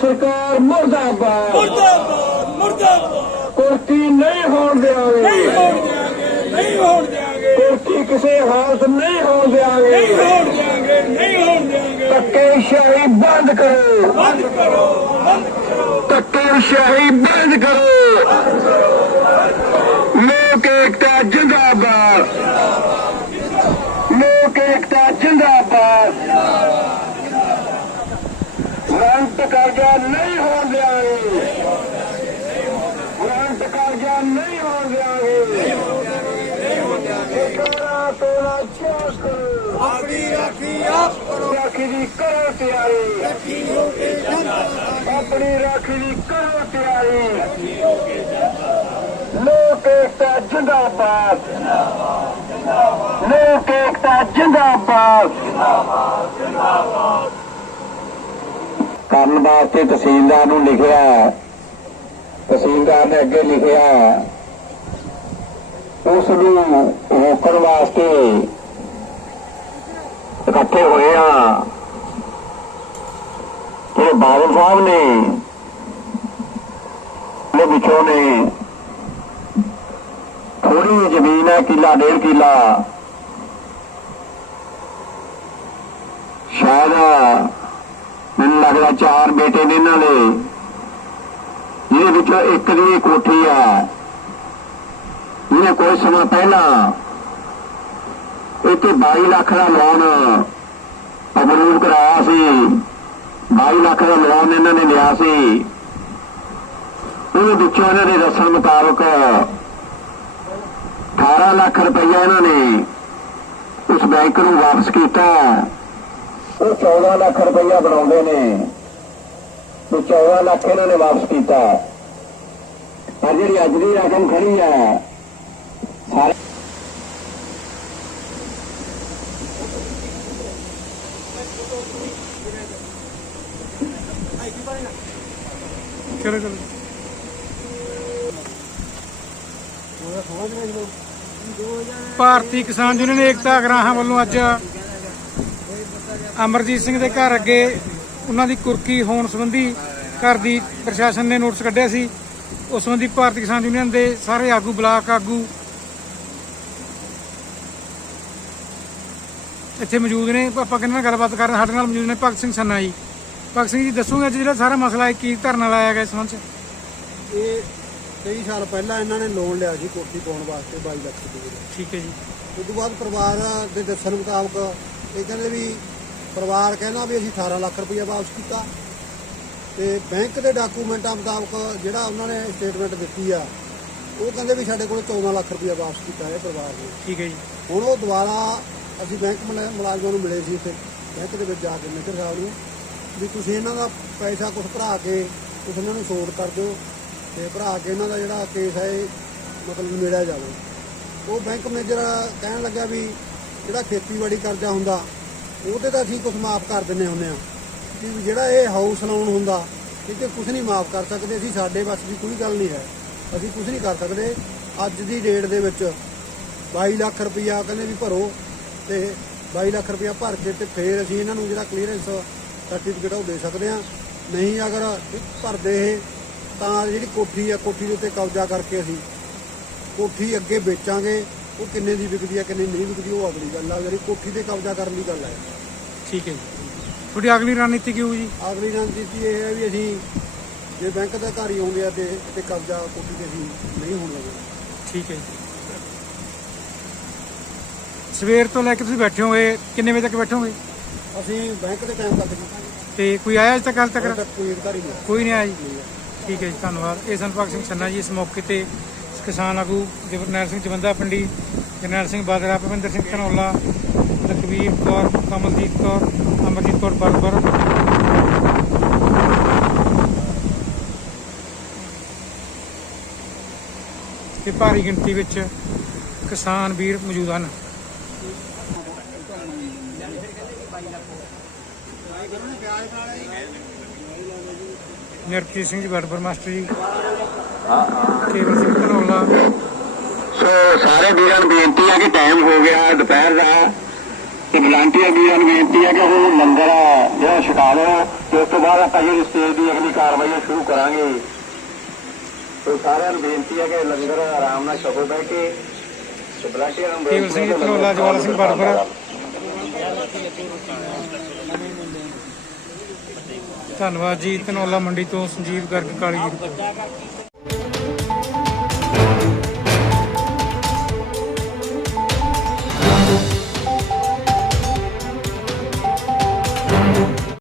ਸਰਕਾਰ ਮੁਰਦਾਬਾਦ। ਮੁਰਦਾਬਾਦ ਮੁਰਦਾਬਾਦ। ਕੁਰਕੀ ਨਹੀਂ ਹੋਣ ਦੇਵਾਂਗੇ ਨਹੀਂ ਹੋਣ ਦੇਵਾਂਗੇ ਨਹੀਂ ਹੋਣ ਦੇਵਾਂਗੇ ਕੁਰਕੀ ਕਿਸੇ ਹਾਲਤ ਨਹੀਂ ਹੋਣ ਦੇਵਾਂਗੇ ਨਹੀਂ ਹੋਣ ਦੇਵਾਂਗੇ ਨਹੀਂ ਹੋਣ ਦੇਵਾਂਗੇ ਤੱਕੇ ਸ਼ਾਹੀ ਬੰਦ ਕਰੋ। ਬੰਦ ਕਰੋ ਬੰਦ ਕਰੋ। ਤੱਕੇ ਸ਼ਾਹੀ ਬੰਦ ਕਰੋ। ਰੰਟ ਕਰਜ਼ਾ ਨਹੀਂ ਹੋਣ ਦਿਆਂਗੇ। ਰੰਟ ਕਰਜ਼ਾ ਨਹੀਂ ਹੋਣ ਦਿਆਂਗੇ। ਸਰਕਾਰਾਂ ਤੋਂ ਨਾ ਚੋਸ ਕਰੋ ਆਪਣੀ ਰਾਖੀ ਆਪ ਕਰੋ। ਰਾਖੀ ਦੀ ਕਰੋ ਤਿਆਰੀ। ਰੱਖੀ ਹੋ ਕੇ ਜਨਤਾ ਆਪਣੀ ਰਾਖੀ ਦੀ ਕਰੋ ਤਿਆਰੀ। ਲੋਕ ਏਕਤਾ ਜਿੰਦਾਬਾਦ। ਲੋਕ ਏਕਤਾ ਜਿੰਦਾਬਾਦ। ਕਰਨ ਵਾਸਤੇ ਤਹਿਸੀਲਦਾਰ ਨੂੰ ਲਿਖਿਆ ਤਹਿਸੀਲਦਾਰ ਨੇ ਅੱਗੇ ਲਿਖਿਆ ਉਸ ਨੂੰ ਰੋਕਣ ਵਾਸਤੇ ਇਕੱਠੇ ਹੋਏ ਆ। ਜਿਹੜੇ ਬਾਦਲ ਸਾਹਿਬ ਨੇ ਦੇ ਵਿੱਚੋਂ ਨੇ ਥੋੜੀ ਜ਼ਮੀਨ ਹੈ, ਕਿੱਲਾ, ਡੇਢ ਕਿੱਲਾ। ਸ਼ਾਇਦ ਮੈਨੂੰ ਚਾਰ ਬੇਟੇ ਨੇ ਇਹਨਾਂ ਦੇ, ਜਿਹਦੇ ਵਿੱਚੋਂ ਇੱਕ ਦੀ ਇਹ ਕੋਠੀ ਹੈ ਇਹਨੇ ਕੋਈ ਸਮਾਂ ਪਹਿਲਾਂ ਇੱਥੇ 22 ਲੱਖ ਦਾ ਲੋਨ ਅਪਰੂਵ ਕਰਾਇਆ ਸੀ। 22 ਲੱਖ ਦਾ ਲੋਨ ਇਹਨਾਂ ਨੇ ਲਿਆ ਸੀ। ਉਹਦੇ ਵਿੱਚੋਂ ਇਹਨਾਂ ਦੇ ਦੱਸਣ ਮੁਤਾਬਕ 18 ਲੱਖ ਰੁਪਈਆ ਇਹਨਾਂ ਨੇ ਉਸ ਬੈਂਕ ਨੂੰ ਵਾਪਸ ਕੀਤਾ। ਉਹ 14 ਲੱਖ ਰੁਪਈਆ ਬਣਾਉਂਦੇ ਨੇ। ਤੇ 14 ਲੱਖ ਇਹਨਾਂ ਨੇ ਵਾਪਸ ਕੀਤਾ। ਪਰ ਜਿਹੜੀ ਅੱਜ ਦੀ ਰਕਮ ਖੜੀ ਹੈ, ਸਾਰੇ ਚਲੋ ਚਲੋ ਭਾਰਤੀ ਕਿਸਾਨ ਯੂਨੀਅਨ ਏਕਤਾ ਅਗਰਾਹਾਂ ਵੱਲੋਂ ਅੱਜ ਅਮਰਜੀਤ ਸਿੰਘ ਦੇ ਘਰ ਅੱਗੇ ਉਹਨਾਂ ਦੀ ਕੁਰਕੀ ਹੋਣ ਸੰਬੰਧੀ ਘਰ ਦੀ ਪ੍ਰਸ਼ਾਸਨ ਨੇ ਨੋਟਿਸ ਕੱਢਿਆ ਸੀ। ਉਸ ਸੰਬੰਧੀ ਭਾਰਤੀ ਕਿਸਾਨ ਯੂਨੀਅਨ ਦੇ ਸਾਰੇ ਆਗੂ ਬਲਾਕ ਆਗੂ ਇੱਥੇ ਮੌਜੂਦ ਨੇ। ਆਪਾਂ ਕਿਹਨਾਂ ਨਾਲ ਗੱਲਬਾਤ ਕਰ ਰਹੇ? ਸਾਡੇ ਨਾਲ ਮੌਜੂਦ ਨੇ ਭਗਤ ਸਿੰਘ ਸੰਨਾ ਜੀ। ਭਗਤ ਸਿੰਘ ਜੀ ਦੱਸੋਗੇ ਅੱਜ ਜਿਹੜਾ ਸਾਰਾ ਮਸਲਾ ਹੈ ਕੀ ਧਰਨਾ ਲਾਇਆ ਗਿਆ ਇਸ ਸੰਬੰਧ 'ਚ? ਇਹ ਕਈ ਸਾਲ ਪਹਿਲਾਂ ਇਹਨਾਂ ਨੇ ਲੋਨ ਲਿਆ ਸੀ ਕੋਠੀ ਪਾਉਣ ਵਾਸਤੇ 22 ਲੱਖ ਰੁਪਏ ਠੀਕ ਹੈ ਜੀ। ਉਸ ਤੋਂ ਬਾਅਦ ਪਰਿਵਾਰ ਦੇ ਦੱਸਣ ਮੁਤਾਬਕ ਇਹ ਕਹਿੰਦੇ ਵੀ ਪਰਿਵਾਰ ਕਹਿੰਦਾ ਵੀ ਅਸੀਂ 18 ਲੱਖ ਰੁਪਏ ਵਾਪਸ ਕੀਤਾ। ਤੇ ਬੈਂਕ ਦੇ ਡਾਕੂਮੈਂਟਾਂ ਮੁਤਾਬਕ ਜਿਹੜਾ ਉਹਨਾਂ ਨੇ ਸਟੇਟਮੈਂਟ ਦਿੱਤੀ ਆ ਉਹ ਕਹਿੰਦੇ ਵੀ ਸਾਡੇ ਕੋਲ 14 ਲੱਖ ਰੁਪਏ ਵਾਪਸ ਕੀਤਾ ਹੈ ਪਰਿਵਾਰ ਨੇ। ਠੀਕ ਹੈ ਜੀ। ਹੁਣ ਉਹ ਦੁਬਾਰਾ ਅਸੀਂ ਬੈਂਕ ਮੁਲਾ- ਮੁਲਾਜ਼ਮਾਂ ਨੂੰ ਮਿਲੇ ਸੀ ਇੱਥੇ ਬੈਂਕ ਦੇ ਵਿੱਚ ਜਾ ਕੇ ਮੇਜਰ ਸਾਹਿਬ ਨੂੰ ਵੀ ਤੁਸੀਂ ਇਹਨਾਂ ਦਾ ਪੈਸਾ ਕੁਝ ਭਰਾ ਕੇ ਕੁਝ ਇਹਨਾਂ ਨੂੰ ਸੋਟ ਕਰ ਦਿਓ ਤੇ ਭਰਾ ਕੇ ਇਹਨਾਂ ਦਾ ਜਿਹੜਾ ਕੇਸ ਹੈ ਮਤਲਬ ਨਿਬੇੜਿਆ ਜਾਵੇ। ਉਹ ਬੈਂਕ ਮੈਨੇਜਰ ਕਹਿਣ ਲੱਗਾ ਵੀ ਜਿਹੜਾ ਖੇਤੀਬਾੜੀ ਕਰਜ਼ਾ ਹੁੰਦਾ ਉਹਦੇ ਤਾਂ ਅਸੀਂ ਕੁਝ ਮਾਫ ਕਰ ਦਿੰਨੇ ਹੁੰਦੇ ਆ ਕਿ ਜਿਹੜਾ ਇਹ ਹਾਊਸ ਲੋਨ ਹੁੰਦਾ, ਇਹ ਤੇ ਕੁਝ ਨਹੀਂ ਮਾਫ ਕਰ ਸਕਦੇ। ਅਸੀਂ ਸਾਡੇ ਵੱਸ ਦੀ ਕੋਈ ਗੱਲ ਨਹੀਂ ਹੈ। ਅਸੀਂ ਕੁਝ ਨਹੀਂ ਕਰ ਸਕਦੇ। ਅੱਜ ਦੀ ਡੇਟ ਦੇ ਵਿੱਚ 22 ਲੱਖ ਰੁਪਈਆ ਕਹਿੰਦੇ ਵੀ ਭਰੋ ਤੇ 22 ਲੱਖ ਰੁਪਈਆ ਭਰ ਕੇ ਤੇ ਫੇਰ ਅਸੀਂ ਇਹਨਾਂ ਨੂੰ ਜਿਹੜਾ ਕਲੀਅਰੈਂਸ ਸਰਟੀਫਿਕੇਟ ਉਹ ਦੇ ਸਕਦੇ ਆ ਨਹੀਂ ਅਗਰ ਭਰਦੇ ਇਹ, ਤਾਂ ਜਿਹੜੀ ਕੋਠੀ ਆ, ਕੋਠੀ ਦੇ ਉੱਤੇ ਕਬਜ਼ਾ ਕਰਕੇ ਅਸੀਂ ਕੋਠੀ ਅੱਗੇ ਵੇਚਾਂਗੇ। ਉਹ ਕਿੰਨੇ ਦੀ ਵਿਕਦੀ ਆ, ਕਿੰਨੇ ਨਹੀਂ ਵਿਕਦੀ, ਉਹ ਅਗਲੀ ਗੱਲ ਆ। ਜਿਹੜੀ ਕੋਠੀ ਤੇ ਕਬਜ਼ਾ ਕਰਨ ਦੀ ਗੱਲ ਹੈ ਠੀਕ ਹੈ ਜੀ। ਤੁਹਾਡੀ ਅਗਲੀ ਰਣਨੀਤੀ ਕੀ ਹੋਊ ਜੀ? ਅਗਲੀ ਰਣਨੀਤੀ ਇਹ ਹੈ ਵੀ ਅਸੀਂ ਜੇ ਬੈਂਕ ਦਾ ਘਰ ਹੀ ਆਉਂਦੇ ਆ ਤੇ ਤੇ ਕਬਜ਼ਾ ਕੋਠੀ ਤੇ ਅਸੀਂ ਨਹੀਂ ਹੋਣ ਦੇਣਾ ਠੀਕ ਹੈ ਜੀ। ਸਵੇਰ ਤੋਂ ਲੈ ਕੇ ਤੁਸੀਂ ਬੈਠੇ ਹੋਗੇ ਕਿੰਨੇ ਵਜੇ ਤੱਕ ਬੈਠੇ ਹੋਗੇ? ਅਸੀਂ ਬੈਂਕ ਦੇ ਟਾਈਮ ਤੱਕ ਤੇ ਕੋਈ ਆਇਆ ਅਜੇ ਤੱਕ ਹਾਲ ਤੱਕ? ਤੱਕ ਕੋਈ ਅਧਿਕਾਰੀ ਨਹੀਂ। ਕੋਈ ਨਹੀਂ ਆਇਆ ਜੀ। ਠੀਕ ਹੈ ਜੀ ਧੰਨਵਾਦ। ਇਹ ਸਨ ਭਗਤ ਸਿੰਘ ਸੰਨਾ ਜੀ ਇਸ ਮੌਕੇ ਤੇ ਕਿਸਾਨ ਆਗੂ ਜਰਨੈਲ ਸਿੰਘ ਜਵੰਦਾ ਪਿੰਡੀ ਜਰਨੈਲ ਸਿੰਘ ਬਾਦਰਾ ਭਵਿੰਦਰ ਸਿੰਘ ਧਨੌਲਾ ਲਖਵੀਰ ਕੌਰ ਕਮਲਜੀਤ ਕੌਰ ਅਮਰਜੀਤ ਕੌਰ ਬਰਬਰ। ਤੇ ਭਾਰੀ ਗਿਣਤੀ ਵਿੱਚ ਕਿਸਾਨ ਵੀਰ ਮੌਜੂਦ ਹਨ। ਨਿਰਪ੍ਰੀਤ ਸਿੰਘ ਜੀ ਬਰਬਰ ਮਾਸਟਰ ਜੀ ਕੇਵਲ ਸਿੰਘ ਧਨੌਲਾ। ਸੋ ਸਾਰੇ ਵੀਰਾਂ ਨੂੰ ਬੇਨਤੀ ਹੈ ਕਿ ਟਾਈਮ ਹੋ ਗਿਆ ਦੁਪਹਿਰ ਦਾ। ਤੇ ਵਲੰਟੀਅਰ ਵੀਰਾਂ ਨੂੰ ਬੇਨਤੀ ਹੈ ਕਿ ਉਹ ਲੰਗਰ ਜਿਹੜਾ ਛਕਾ ਲਓ ਤੇ ਉਸ ਤੋਂ ਬਾਅਦ ਆਪਾਂ ਜਿਹੜੀ ਸਟੇਜ ਦੀ ਅਗਲੀ ਕਾਰਵਾਈ ਸ਼ੁਰੂ ਕਰਾਂਗੇ। ਸੋ ਸਾਰਿਆਂ ਨੂੰ ਬੇਨਤੀ ਹੈ ਕਿ ਲੰਗਰ ਆਰਾਮ ਨਾਲ ਛਕੋ ਬਹਿ ਕੇ। ਕੇਵਲ ਸਿੰਘ ਧਨੌਲਾ ਜਵਾਲਾ ਸਿੰਘ ਬੜਬੜ ਧੰਨਵਾਦ ਜੀ ਧਨੌਲਾ ਮੰਡੀ ਤੋਂ ਸੰਜੀਵ ਗਰਗ ਕਾਲੀ। ਜੀ